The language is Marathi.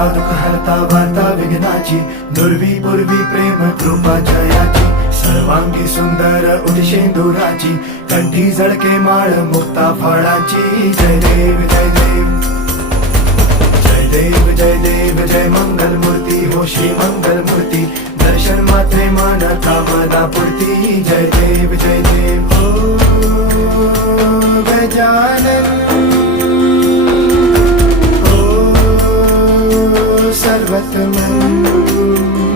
हरता दुःख हरता वार्ता विघ्नाची, दुर्वी पूर्वी प्रेम कृपा जयाची, सर्वांगी सुंदर उदिशेंदुराची, कंठी झळके माळ मुक्ता फळाची. जय देव जय देव जय देव जय देव जय मंगल मूर्ती हो श्री मंगल मूर्ती, दर्शन मात्रे मन कामना पूर्ती. जय देव जय देव हो गजानन हो सर्वतमन.